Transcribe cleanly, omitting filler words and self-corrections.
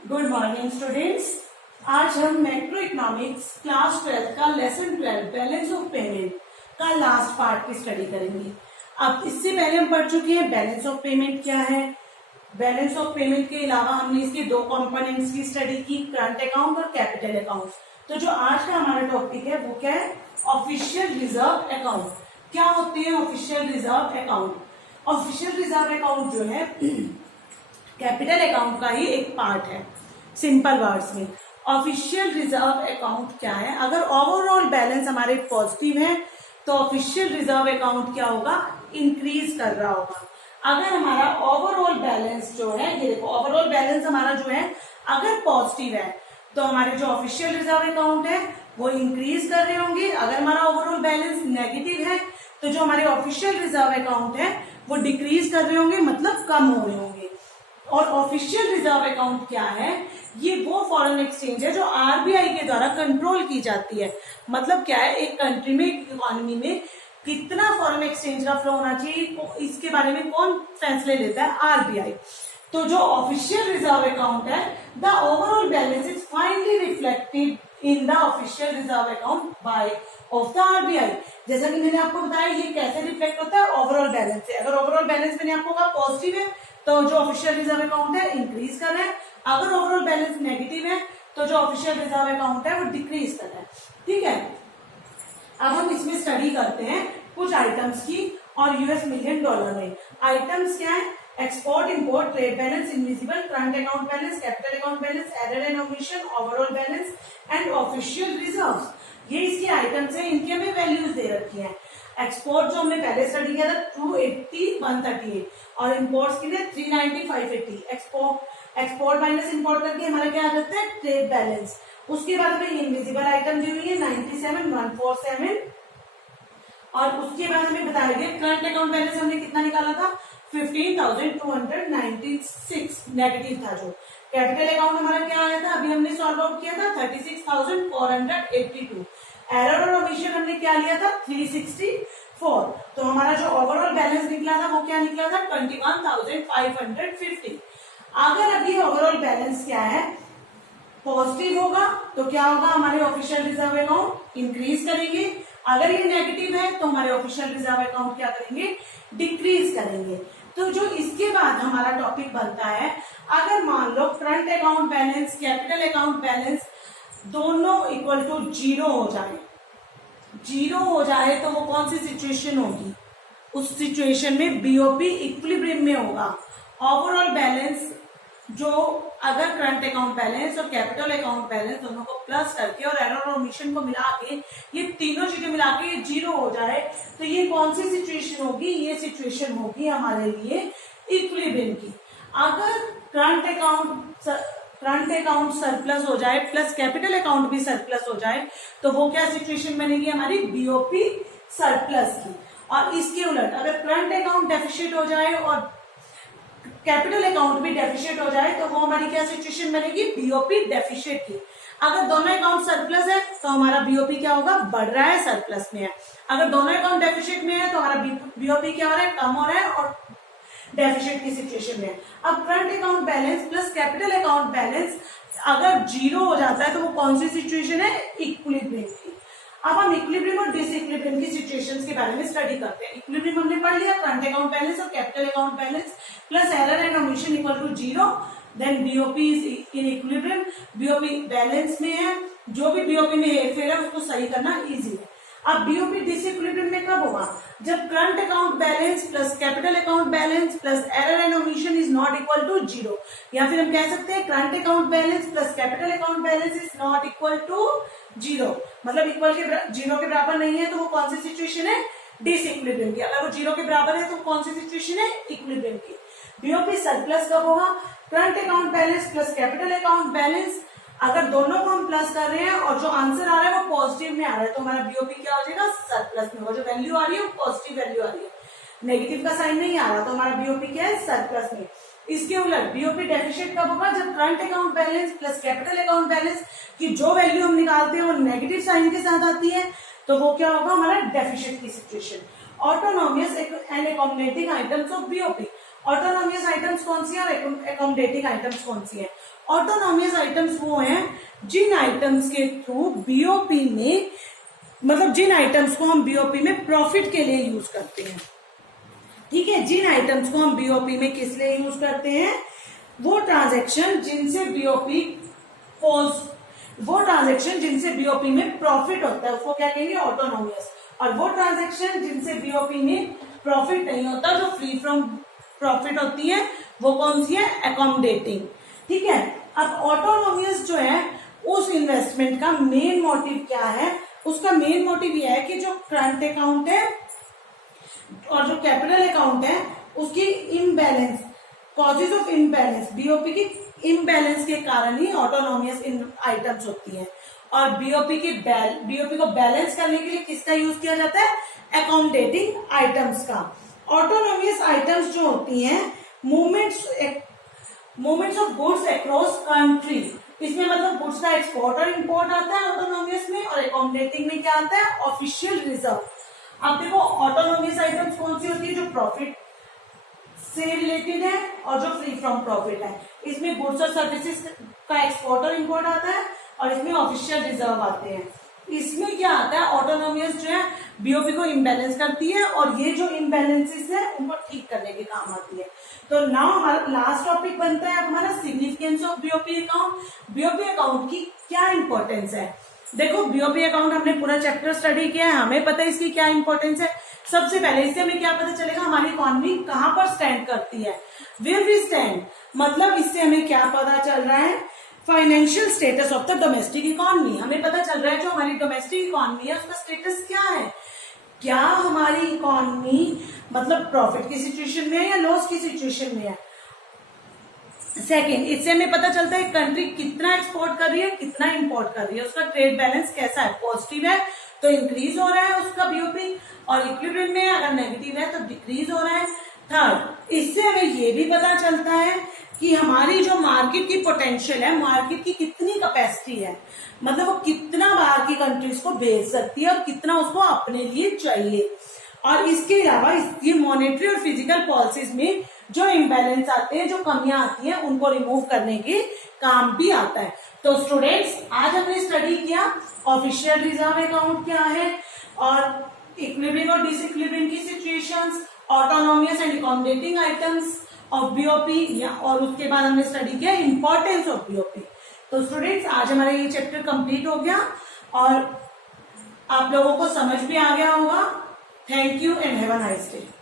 Good morning students. आज हम macro economics class 12 का लेसन 12 बैलेंस ऑफ पेमेंट का लास्ट पार्ट की स्टडी करेंगे। अब इससे पहले हम पढ़ चुके हैं बैलेंस ऑफ पेमेंट क्या है। बैलेंस ऑफ पेमेंट के अलावा हमने इसके दो कंपोनेंट्स की स्टडी की, करंट अकाउंट और कैपिटल अकाउंट। तो जो आज का हमारा टॉपिक है वो क्या है, ऑफिशियल रिजर्व अकाउंट। क्या होते हैं official reserve account? Official reserve account जो है कैपिटल अकाउंट का ही एक पार्ट है। सिंपल वर्ड्स में ऑफिशियल रिजर्व अकाउंट क्या है? अगर ओवरऑल बैलेंस हमारे पॉजिटिव है तो ऑफिशियल रिजर्व अकाउंट क्या होगा, इंक्रीज कर रहा होगा। अगर हमारा ओवरऑल बैलेंस जो है, ये देखो ओवरऑल बैलेंस हमारा जो है अगर पॉजिटिव है तो हमारे जो ऑफिशियल रिजर्व अकाउंट है वो इंक्रीज कर रहे होंगे। अगर हमारा ओवरऑल बैलेंस नेगेटिव है तो जो हमारे ऑफिशियल रिजर्व अकाउंट है वो डिक्रीज कर रहे होंगे, मतलब कम हो रहे होंगे। और ऑफिशियल रिजर्व अकाउंट क्या है, ये वो फॉरेन एक्सचेंज है जो आरबीआई के द्वारा कंट्रोल की जाती है। मतलब क्या है, एक कंट्री में, इकोनॉमी में कितना फॉरेन एक्सचेंज का फ्लो होना चाहिए, इसके बारे में कौन फैसले लेता है, आरबीआई। तो जो ऑफिशियल रिजर्व अकाउंट है, the overall balance is finally reflected in the official reserve account by of the RBI. जैसा कि मैंने आपको बताया ये कैसे रिफ्लेक्ट होता है, ओवरऑल बैलेंस से। अगर ओवरऑल बैलेंस मैंने आपको कहा पॉजिटिव है तो जो ऑफिशियल रिजर्व अकाउंट है इंक्रीज कर रहा है। अगर ओवरऑल बैलेंस नेगेटिव है तो जो ऑफिशियल रिजर्व अकाउंट है वो डिक्रीज कर रहा है। ठीक है, अब हम इसमें स्टडी करते हैं कुछ आइटम्स की और यूएस मिलियन डॉलर में। आइटम्स क्या है, export import, trade balance, invisible, current account balance, capital account balance, error and omission, overall balance and official reserves. ये इसके आइटम्स हैं, इनकी हमें वैल्यूज दे रखी है। एक्सपोर्ट जो हमने पहले स्टडी किया था 280 138 और इम्पोर्ट्स कितने 390 580। एक्सपोर्ट माइनस इम्पोर्ट करके हमारा क्या आ जाता है, ट्रेड बैलेंस। उसके बाद हमें इनविजिबल आइटम दी हुई है 97 147 और उसके बाद हमें बताया गया करंट अकाउंट बैलेंस हमने कितना निकाला था 15,296 नेगेटिव था। जो कैपिटल अकाउंट हमारा क्या आया था, अभी हमने सॉल्व आउट किया था 36,482। एरर और ओमिशन हमने क्या लिया था 364। तो हमारा जो ओवरऑल बैलेंस निकला था वो क्या निकला था 21,550। अगर अभी ओवरऑल बैलेंस क्या है, पॉजिटिव होगा तो क्या होगा, हमारे ऑफिशियल रिजर्व अकाउंट इंक्रीज करेंगे। अगर ये नेगेटिव है तो हमारे ऑफिशियल रिजर्व अकाउंट क्या करेंगे, डिक्रीज करेंगे। तो जो इसके बाद हमारा टॉपिक बनता है, अगर मान लो current account balance, capital account balance दोनों इक्वल टू जीरो हो जाए, जीरो हो जाए तो वो कौन सी सिचुएशन होगी, उस सिचुएशन में बीओपी इक्विलिब्रियम में होगा। ओवरऑल बैलेंस जो अगर करंट अकाउंट बैलेंस और कैपिटल अकाउंट बैलेंस दोनों को प्लस करके और एरर और ओमिशन को मिला के, ये तीनों चीजें मिला के ये जीरो हो जाए तो ये कौन सी सिचुएशन होगी, ये सिचुएशन होगी हमारे लिए इक्विलिब्रियम की। अगर करंट अकाउंट सरप्लस हो जाए प्लस कैपिटल अकाउंट भी सरप्लस हो जाए तो वो क्या सिचुएशन बनेगी, हमारी बीओपी सरप्लस की। और इसके उलट अगर करंट अकाउंट डेफिशिट हो जाए और कैपिटल अकाउंट भी डेफिशिट हो जाए तो वो हमारी क्या सिचुएशन बनेगी, बीओपी डेफिशिट की। अगर दोनों अकाउंट सरप्लस है तो हमारा बीओपी क्या होगा, बढ़ रहा है, सरप्लस में है। अगर दोनों अकाउंट डेफिशिट में है तो हमारा बीओपी क्या हो रहा है, कम हो रहा है और डेफिशिट की सिचुएशन में। अब current account balance plus capital account balance अगर जीरो हो जाता है तो वो कौन सी सिचुएशन है, इक्विलिब्रियम की। अब हम इक्विलिब्रियम और डिसइक्विलिब्रियम की सिचुएशंस के बारे में स्टडी करते हैं। इक्विलिब्रियम हमने पढ़ लिया, करंट अकाउंट बैलेंस और capital account balance plus error and omission equal to zero, then BOP is in equilibrium. BOP balance में है, जो भी बीओपी में हेरफेर है उसको सही करना इजी है। अब बीओपी डिसइक्विलिब्रियम में कब होगा, जब current account balance plus capital account balance plus error and omission is not equal to zero. या फिर हम कह सकते हैं current account balance plus capital account balance is not equal to zero, मतलब इक्वल के जीरो के बराबर नहीं है तो वो कौन सी सिचुएशन है, डिसइक्विलिब्रियम की। अगर वो जीरो के बराबर है तो कौन सी सिचुएशन है, इक्विलिब्रियम की। बीओपी सरप्लस कब होगा, current account balance plus capital account balance अगर दोनों को हम प्लस कर रहे हैं और जो आंसर आ रहा है वो पॉजिटिव में आ रहा है तो हमारा बीओपी क्या हो जाएगा, सरप्लस में होगा। जो वैल्यू आ रही है वो पॉजिटिव वैल्यू आ रही है, नेगेटिव का साइन नहीं आ रहा तो हमारा बीओपी क्या है, सरप्लस में। इसके उलट बीओपी डेफिशिट कब होगा, जब current account balance plus capital account balance की जो वैल्यू हम निकालते हैं वो नेगेटिव साइन के साथ आती है तो वो क्या होगा, हमारा डेफिशिट की situation. Autonomous and accommodating items of BOP. Autonomous items कौन सी है और एकोमोडेटिंग आइटम्स कौन सी है? ऑटोनॉमियस आइटम्स वो हैं जिन आइटम्स के थ्रू बीओपी में, मतलब जिन आइटम्स को हम बीओपी में प्रॉफिट के लिए यूज करते हैं, ठीक है, जिन आइटम्स को हम बीओपी में किस लिए यूज करते हैं, वो ट्रांजैक्शन जिनसे बीओपी में प्रॉफिट होता है उसको क्या कहेंगे? ऑटोनॉमियस। और वो ट्रांजैक्शन जिनसे बीओपी में प्रॉफिट नहीं होता, जो फ्री फ्रॉम प्रॉफिट होती है, वो कौन सी है? एकोमोडेटिंग। ठीक है, अब ऑटोनॉमियस जो है उस इन्वेस्टमेंट का मेन मोटिव क्या है? उसका मेन मोटिव यह है कि जो करंट अकाउंट है और जो कैपिटल अकाउंट है उसकी imbalance, causes of imbalance, BOP की इम्बैलेंस के कारण ही ऑटोनॉमियस आइटम्स होती है। और बीओपी को बैलेंस करने के लिए किसका यूज किया जाता है? एकोमोडेटिंग आइटम्स का। ऑटोनॉमियस आइटम्स जो होती हैं movements of goods across country, इसमें मतलब गुड्स का एक्सपोर्ट और इंपोर्ट आता है ऑटोनॉमियस में, और एकोमोडेटिंग में क्या आता है? Official reserve. अब देखो ऑटोनॉमियस आइटम्स कौन सी होती है? जो प्रॉफिट से रिलेटेड है और जो फ्री फ्रॉम प्रॉफिट है। इसमें गुड्स और सर्विसेज का एक्सपोर्ट और इंपोर्ट आता है और इसमें ऑफिशियल रिजर्व आते हैं। इसमें क्या आता है? ऑटोनॉमियस जो है बीओपी को इम्बैलेंस करती है और ये जो इम्बैलेंसेस है उनको ठीक करने के काम आती है। तो नाउ हमारा लास्ट टॉपिक बनता है हमारा significance of BOP account. BOP account की क्या इंपॉर्टेंस है? देखो बीओपी अकाउंट हमने पूरा चैप्टर स्टडी किया है, हमें पता है इसकी क्या इंपॉर्टेंस है। सबसे पहले इससे हमें क्या पता चलेगा? हमारी इकोनॉमी कहां पर स्टैंड करती है, वेयर वी स्टैंड। मतलब इससे हमें क्या पता चल रहा है? Financial status of the domestic economy. हमें पता चल रहा है जो हमारी डोमेस्टिक इकोनॉमी है उसका स्टेटस क्या है। क्या हमारी इकोनॉमी मतलब प्रॉफिट की सिचुएशन में है या लॉस की सिचुएशन में है। सेकेंड, इससे हमें पता चलता है कंट्री कितना एक्सपोर्ट कर रही है, कितना इंपोर्ट कर रही है, उसका ट्रेड बैलेंस कैसा है। पॉजिटिव है तो इंक्रीज हो रहा है उसका बीओपी, और इक्विलिब्रियम में अगर नेगेटिव है तो डिक्रीज हो रहा है। थर्ड, इससे हमें ये भी पता चलता है कि हमारी जो मार्केट की पोटेंशियल है, मार्केट की कितनी कैपेसिटी है, मतलब वो कितना बाहर की कंट्रीज को भेज सकती है और कितना उसको अपने लिए चाहिए। और इसके अलावा ये मॉनेटरी और फिजिकल पॉलिसीज में जो इम्बैलेंस आते हैं, जो कमियां आती हैं, उनको रिमूव करने के काम भी आता है। तो स्टूडेंट्स आज हमने स्टडी किया ऑफिशियल रिजर्व अकाउंट क्या है, और इक्विलिब्रियम और डिसइक्विलिब्रियम की situations, autonomous and accommodating items of BOP, और उसके बाद हमने स्टडी किया इंपॉर्टेंस ऑफ बीओपी। तो स्टूडेंट्स आज हमारा ये चैप्टर कंप्लीट हो गया और आप लोगों को समझ भी आ गया होगा। Thank you and have a nice day.